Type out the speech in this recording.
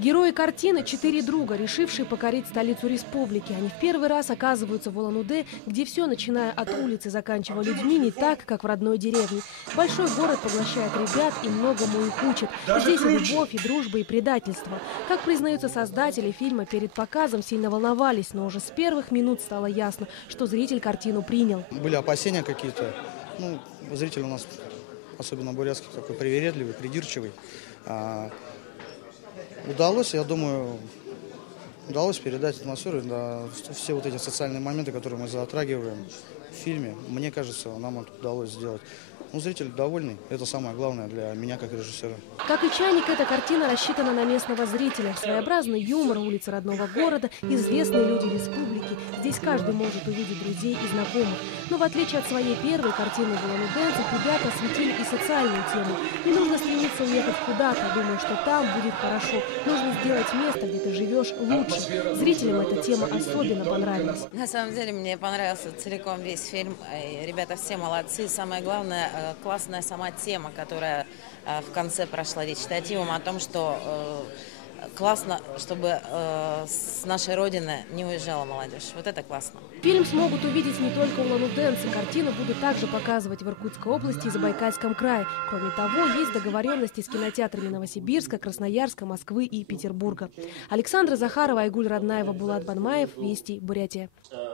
Герои картины – 4 друга, решившие покорить столицу республики. Они в первый раз оказываются в Улан-Удэ, где все, начиная от улицы, заканчивая людьми, не так, как в родной деревне. Большой город поглощает ребят и многому их учит. Здесь и любовь, и дружба, и предательство. Как признаются создатели фильма, перед показом сильно волновались, но уже с первых минут стало ясно, что зритель картину принял. Были опасения какие-то. Зритель у нас, особенно бурятский, такой привередливый, придирчивый. Удалось, я думаю, передать атмосферу, да, все вот эти социальные моменты, которые мы затрагиваем в фильме. Мне кажется, нам это удалось сделать. Зритель довольный, это самое главное для меня как режиссера. Как и «Чайник», эта картина рассчитана на местного зрителя. Своеобразный юмор, улицы родного города, известные люди республики. Здесь каждый может увидеть друзей и знакомых. Но в отличие от своей первой картины в Улан-Удэ, ребята осветили и социальную тему. Не нужно стремиться уехать куда-то, думая, что там будет хорошо. Нужно сделать место, где ты живешь, лучше. Зрителям эта тема особенно понравилась. На самом деле мне понравился целиком весь фильм. Ребята все молодцы. Самое главное, классная сама тема, которая в конце прошла речитативом о том, что классно, чтобы с нашей родины не уезжала молодежь. Вот это классно. Фильм смогут увидеть не только улан-удэнцы. Картину будут также показывать в Иркутской области и Забайкальском крае. Кроме того, есть договоренности с кинотеатрами Новосибирска, Красноярска, Москвы и Петербурга. Александра Захарова, Айгуль Роднаева, Булат Банмаев, Вести, Бурятия.